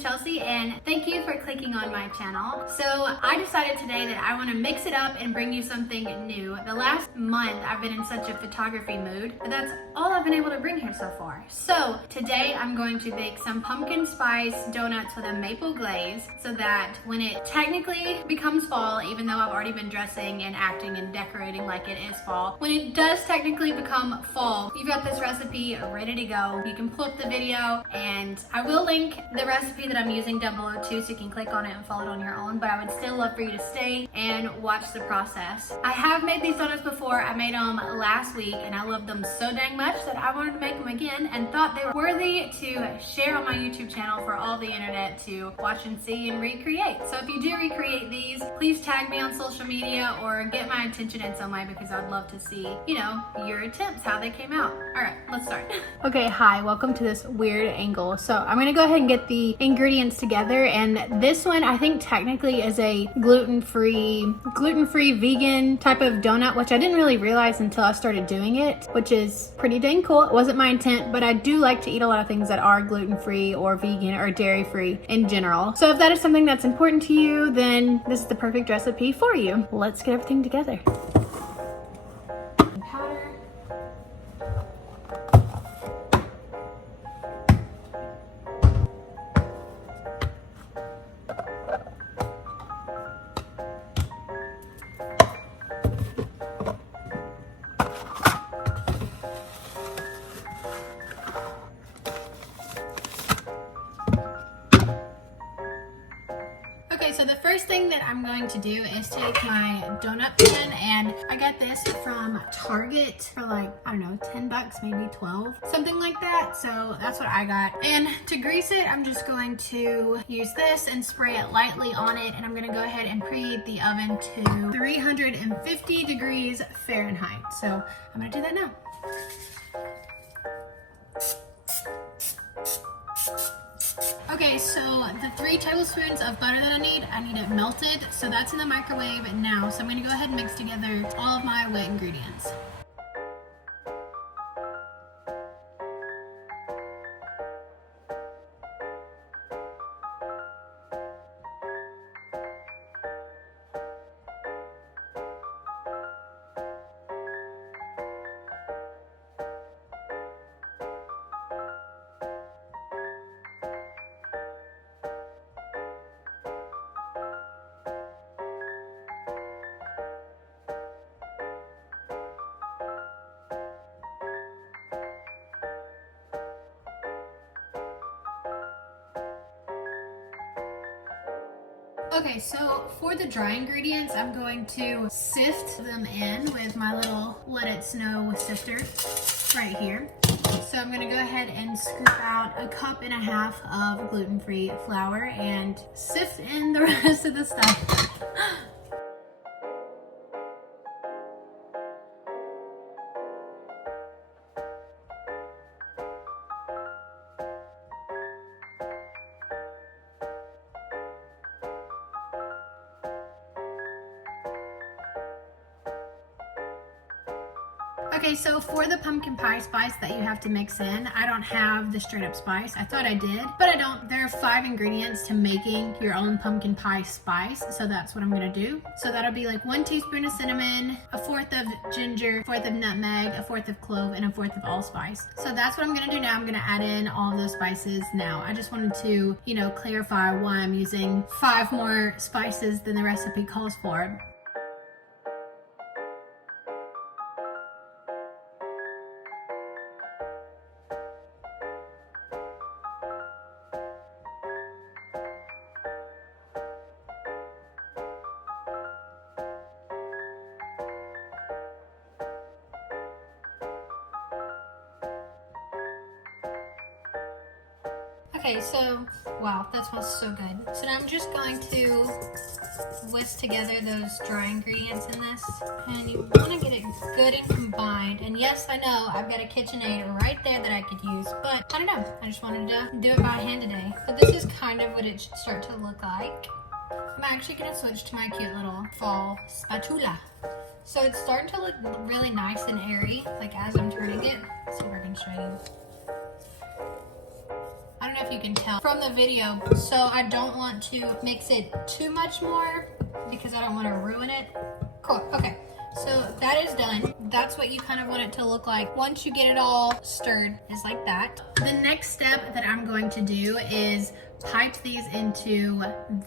is Chelsea, and thank you for clicking on my channel. So I decided today that I want to mix it up and bring you something new. The last month I've been in such a photography mood, but that's all I've been able to bring here so far. So today I'm going to bake some pumpkin spice donuts with a maple glaze so that when it technically becomes fall, even though I've already been dressing and acting and decorating like it is fall, when it does technically become fall, you've got this recipe ready to go. You can pull up the video, and I will link the recipe that I'm using down below too, so you can click on it and follow it on your own, but I would still love for you to stay and watch the process. I have made these donuts before. I made them last week and I loved them so dang much that I wanted to make them again and thought they were worthy to share on my YouTube channel for all the internet to watch and see and recreate. So if you do recreate these, please tag me on social media or get my attention in some way, because I'd love to see, you know, your attempts, how they came out. All right, let's start. Okay, hi, welcome to this weird angle. So I'm gonna go ahead and get the ingredients together, and this one I think technically is a gluten-free vegan type of donut, which I didn't really realize until I started doing it, which is pretty dang cool. It wasn't my intent, but I do like to eat a lot of things that are gluten-free or vegan or dairy-free in general. So if that is something that's important to you, then this is the perfect recipe for you. Let's get everything together. Powder. Okay, so the first thing that I'm going to do is take my donut pan, and I got this from Target for like, I don't know, 10 bucks, maybe 12, something like that. So that's what I got. And to grease it, I'm just going to use this and spray it lightly on it. And I'm gonna go ahead and preheat the oven to 350 degrees Fahrenheit. So I'm gonna do that now. Okay, so the 3 tablespoons of butter that I need it melted. So that's in the microwave now. So I'm gonna go ahead and mix together all of my wet ingredients. Okay, so for the dry ingredients, I'm going to sift them in with my little Let It Snow sifter right here. So I'm gonna go ahead and scoop out 1.5 cups of gluten-free flour and sift in the rest of the stuff. Okay, so for the pumpkin pie spice that you have to mix in, I don't have the straight up spice. I thought I did, but I don't. There are 5 ingredients to making your own pumpkin pie spice, so that's what I'm gonna do. So that'll be like 1 teaspoon of cinnamon, 1/4 of ginger, 1/4 of nutmeg, 1/4 of clove, and 1/4 of allspice. So that's what I'm gonna do now. I'm gonna add in all of those spices now. I just wanted to, you know, clarify why I'm using 5 more spices than the recipe calls for. Okay, so, wow, that smells so good. So now I'm just going to whisk together those dry ingredients in this. And you want to get it good and combined. And yes, I know, I've got a KitchenAid right there that I could use, but I don't know. I just wanted to do it by hand today. So this is kind of what it should start to look like. I'm actually going to switch to my cute little fall spatula. So it's starting to look really nice and airy, like as I'm turning it. Let's see if I can show you. I don't know if you can tell from the video. So I don't want to mix it too much more because I don't want to ruin it. Cool, okay. So that is done. That's what you kind of want it to look like. Once you get it all stirred, is like that. The next step that I'm going to do is pipe these into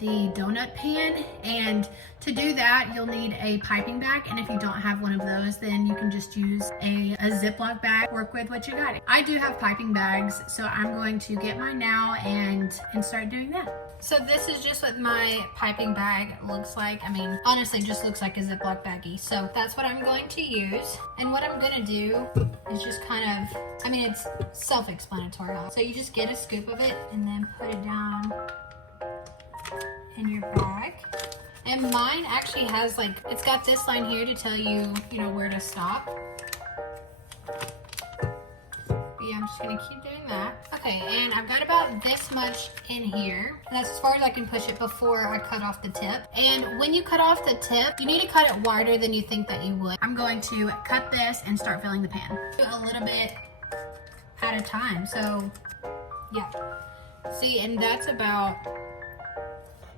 the donut pan, and to do that you'll need a piping bag, and if you don't have one of those then you can just use a Ziploc bag. Work with what you got. I do have piping bags, so I'm going to get mine now and start doing that. So this is just what my piping bag looks like. I mean, honestly, just looks like a Ziploc baggie. So that's what I'm going to use. And what I'm gonna do is just kind of, I mean, it's self-explanatory. So you just get a scoop of it and then put it down in your bag. And mine actually has like, it's got this line here to tell you, where to stop. Yeah, I'm just gonna keep doing that. Okay, and I've got about this much in here. And that's as far as I can push it before I cut off the tip. And when you cut off the tip, you need to cut it wider than you think that you would. I'm going to cut this and start filling the pan. Do a little bit at a time, so yeah. See, and that's about...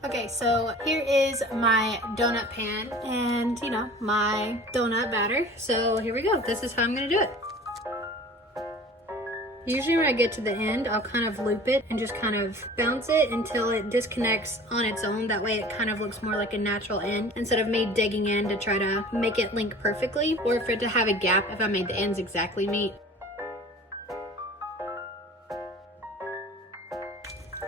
Okay, so here is my donut pan and, my donut batter. So here we go. This is how I'm gonna do it. Usually when I get to the end, I'll kind of loop it and just kind of bounce it until it disconnects on its own. That way it kind of looks more like a natural end instead of me digging in to try to make it link perfectly, or for it to have a gap if I made the ends exactly meet.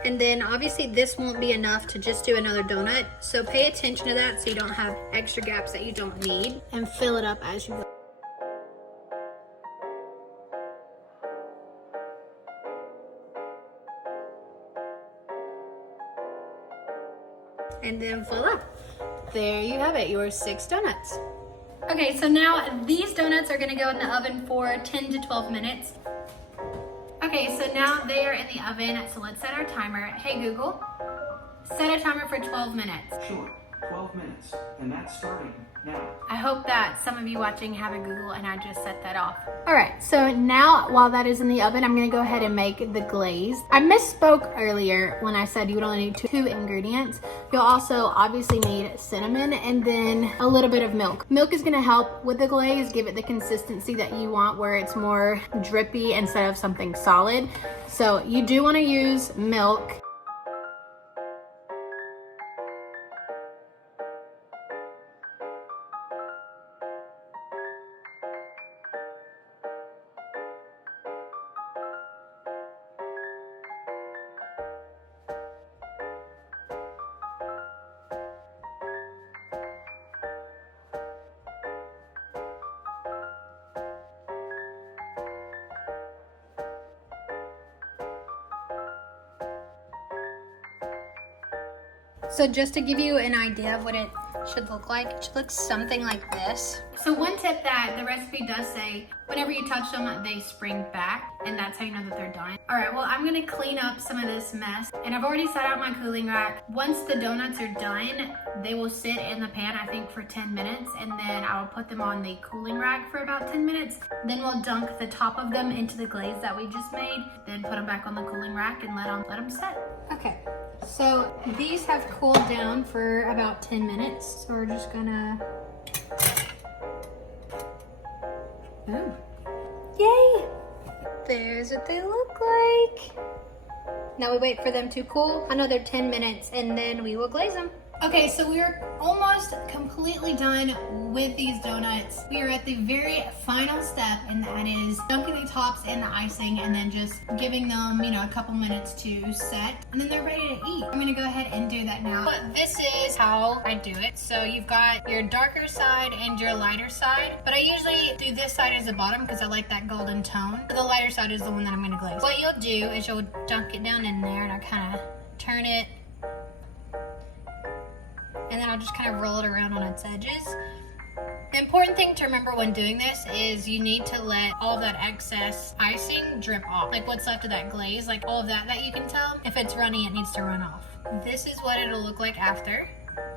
And then obviously this won't be enough to just do another donut. So pay attention to that so you don't have extra gaps that you don't need, and fill it up as you go. And then voila, there you have it, your 6 donuts. Okay, so now these donuts are gonna go in the oven for 10 to 12 minutes. Okay, so now they are in the oven, so let's set our timer. Hey Google, set a timer for 12 minutes. Sure, 12 minutes, and that's starting now. I hope that some of you watching have a Google and I just set that off. All right, so now while that is in the oven, I'm gonna go ahead and make the glaze. I misspoke earlier when I said you would only need 2 ingredients. You'll also obviously need cinnamon and then a little bit of milk. Milk is gonna help with the glaze, give it the consistency that you want where it's more drippy instead of something solid. So you do wanna use milk. So just to give you an idea of what it should look like, it should look something like this. So one tip that the recipe does say, whenever you touch them, they spring back, and that's how you know that they're done. All right, well, I'm gonna clean up some of this mess, and I've already set out my cooling rack. Once the donuts are done, they will sit in the pan, I think, for 10 minutes, and then I will put them on the cooling rack for about 10 minutes. Then we'll dunk the top of them into the glaze that we just made, then put them back on the cooling rack and let them set. Okay. So these have cooled down for about 10 minutes. So we're just gonna, boom. Yay! There's what they look like. Now we wait for them to cool another 10 minutes and then we will glaze them. Okay, so we're almost completely done with these donuts. We are at the very final step, and that is dunking the tops in the icing and then just giving them, a couple minutes to set, and then they're ready to eat. I'm gonna go ahead and do that now. But this is how I do it. So you've got your darker side and your lighter side, but I usually do this side as the bottom because I like that golden tone. The lighter side is the one that I'm gonna glaze. What you'll do is you'll dunk it down in there, and I'll kind of turn it, and then I'll just kind of roll it around on its edges. The important thing to remember when doing this is you need to let all of that excess icing drip off. Like what's left of that glaze, like all of that you can tell. If it's runny, it needs to run off. This is what it'll look like after.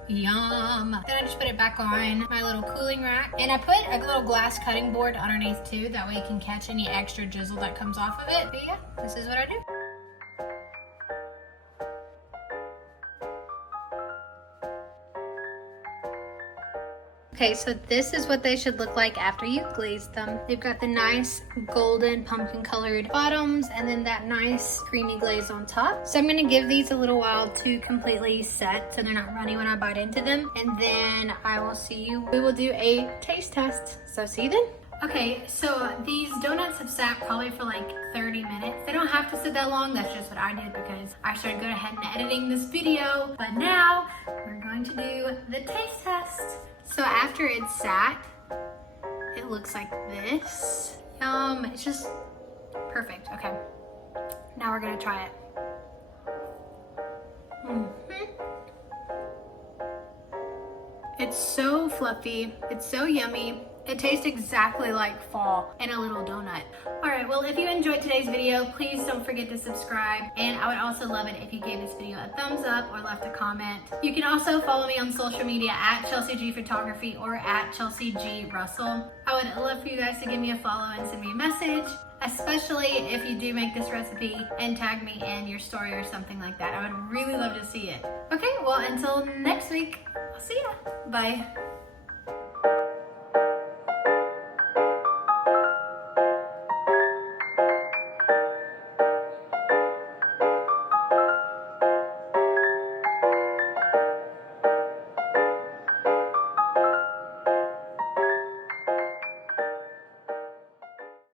Yum. Then I just put it back on my little cooling rack. And I put a little glass cutting board underneath too. That way you can catch any extra drizzle that comes off of it. But yeah, this is what I do. Okay, so this is what they should look like after you've glazed them. They've got the nice golden pumpkin colored bottoms and then that nice creamy glaze on top. So I'm gonna give these a little while to completely set so they're not runny when I bite into them. And then I will see you. We will do a taste test. So see you then. Okay, so these donuts have sat probably for like 30 minutes. They don't have to sit that long. That's just what I did because I started going ahead and editing this video. But now we're going to do the taste test. So after it's sat, it looks like this. Yum, it's just perfect. Okay, now we're gonna try it. It's so fluffy, it's so yummy. It tastes exactly like fall in a little donut. All right, well, if you enjoyed today's video, please don't forget to subscribe. And I would also love it if you gave this video a thumbs up or left a comment. You can also follow me on social media at Chelsea G Photography or at Chelsea G Russell. I would love for you guys to give me a follow and send me a message, especially if you do make this recipe and tag me in your story or something like that. I would really love to see it. Okay, well, until next week, I'll see ya. Bye.